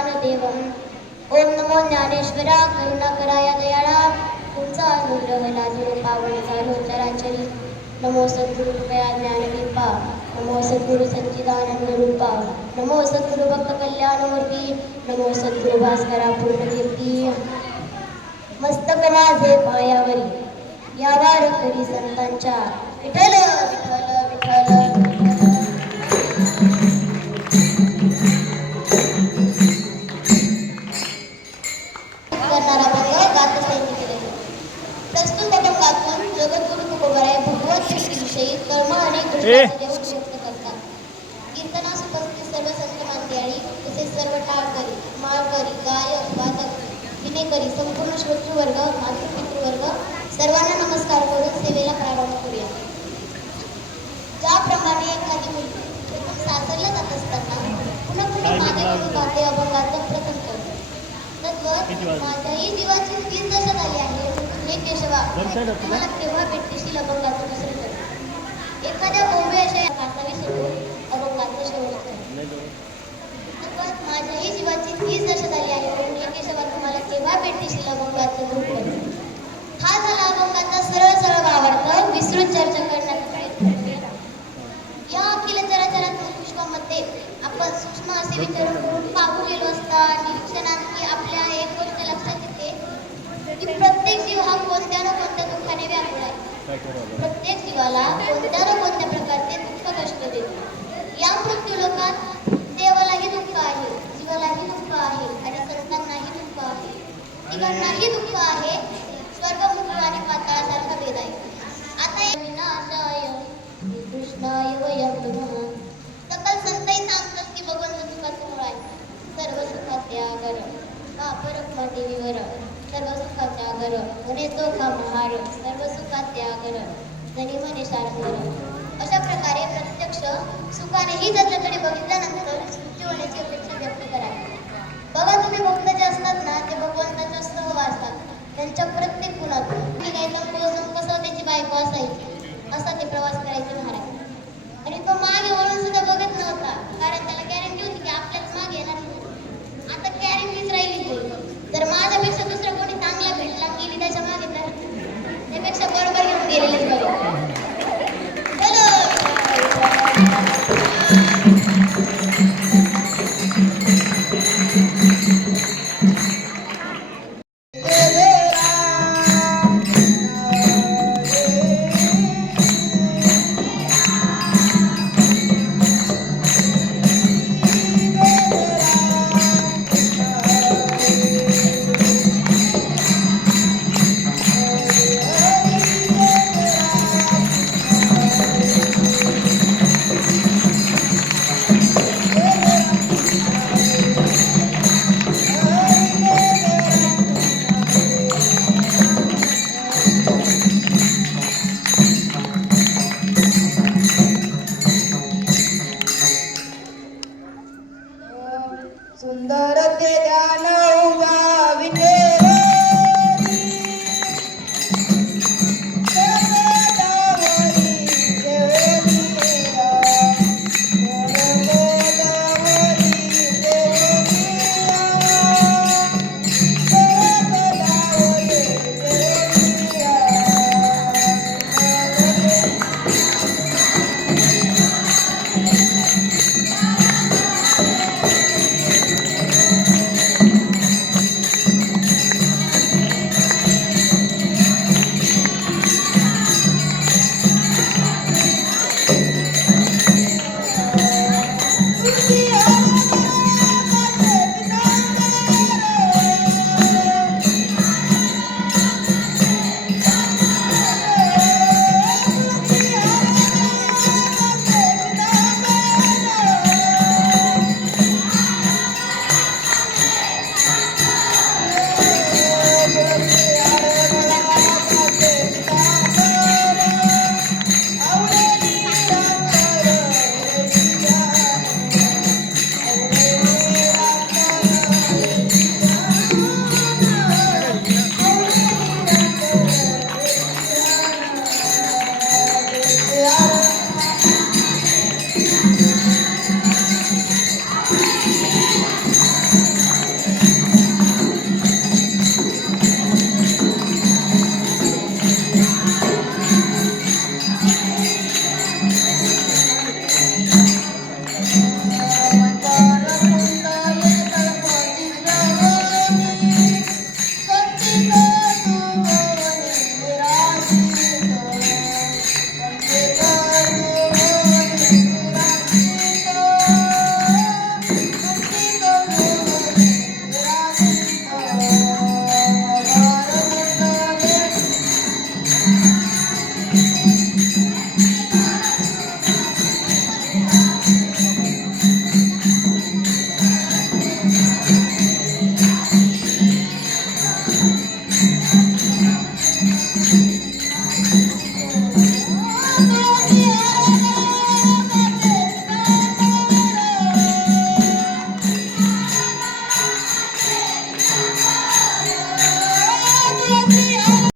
ज्ञानदेवम् ओम नमो ज्ञानेश्वरा करुणाकराय दयाळा तुमचा अनुग्रह लाजून पावन झालो चराचरी नमो सद्गुरु कृपया ज्ञानदीपा नमो सद्गुरु सच्चिदानंद रूपा नमो सद्गुरु भक्त कल्याणमूर्ती नमो सद्गुरु भास्करा पूर्णकीर्ती मस्तक माझे पायावरी यावार करी संतांच्या विठ्ठल विठ्ठल विठ्ठल करणारा भक्त गात केले प्रस्तुत अभंगातून जगद्गुरु तुकोबाराय भगवत सृष्टीविषयी कर्म आणि कृष्णाचे देव व्यक्त करतात. कीर्तनास उपस्थित सर्व संत मांदियाळी तसेच सर्व टाळकरी माळकरी गायक वादक विनेकरी संपूर्ण श्रोतृवर्ग मातृपितृवर्ग सर्वांना नमस्कार करून सेवेला प्रारंभ करूया. ज्याप्रमाणे एखादी मुलगी प्रथम सासरला जात असताना पुन्हा पुन्हा मागे वळून गाते अभंगाचं प्रथम करते तद्वत माझ्याही जीवाची 30 दशा झाली आहे हे केशवा तुम्हाला केव्हा भेटतील अभंगाचं दुसरं कर एखाद्या बोंबे अशा कासावी सोडून अभंगाचं शेवट कर तद्वत माझ्याही जीवाची 30 दशा झाली आहे हे केशवा तुम्हाला केव्हा भेटतील अभंगाचं ग्रुप कर. हा झाला अभंगाचा सरळ सरळ भावार्थ विस्तृत चर्चा करण्याचा प्रयत्न करूया. या अखिल चराचरात्मक विश्वामध्ये आपण सूक्ष्म असे विचार करून पाहू गेलो असता निरीक्षणांनी आपल्या एक गोष्ट लक्षात येते की प्रत्येक जीव हा कोणत्या ना कोणत्या दुःखाने व्याकुळ आहे. प्रत्येक जीवाला कोणत्या ना कोणत्या प्रकारचे दुःख कष्ट देते. या मृत्यू लोकात देवालाही दुःख आहे जीवालाही दुःख आहे आणि संतांनाही दुःख आहे तिघांनाही दुःख आहे. स्वर्ग मृत्यू आणि पाताळासारखा भेद आहे. आता विनाशाय कृष्णाय वयं नमः सकल संतही सांगतात की भगवंत सुखाचे मूळ आहे. सर्व सुखाचे आगर परब्रह्म देवीवर सर्व सुखाचे आगर म्हणे तो खा महार सर्व सुखाचे आगर जनी म्हणे शारंगर. अशा प्रकारे प्रत्यक्ष सुखानेही ज्याच्याकडे बघितल्यानंतर सुखी होण्याची अपेक्षा व्यक्त करावी. बघा तुम्ही भक्त जे असतात ना ते भगवंताच्या सहवासात त्यांच्या प्रत्येक गुणात कसं त्याची बायको असायची असा ते प्रवास करायचे महाराज. आणि तो मागे वळून सुद्धा बघत नव्हता कारण त्याला गॅरंटी होती की आपल्याच मागे येणार नाही. आता गॅरंटीच राहिली जर माझ्यापेक्षा दुसरा कोणी चांगला भेटला गेली त्याच्या मागे तर त्यापेक्षा बरोबर घेऊन गेलेलीच बरं. सुंदर ते ध्यान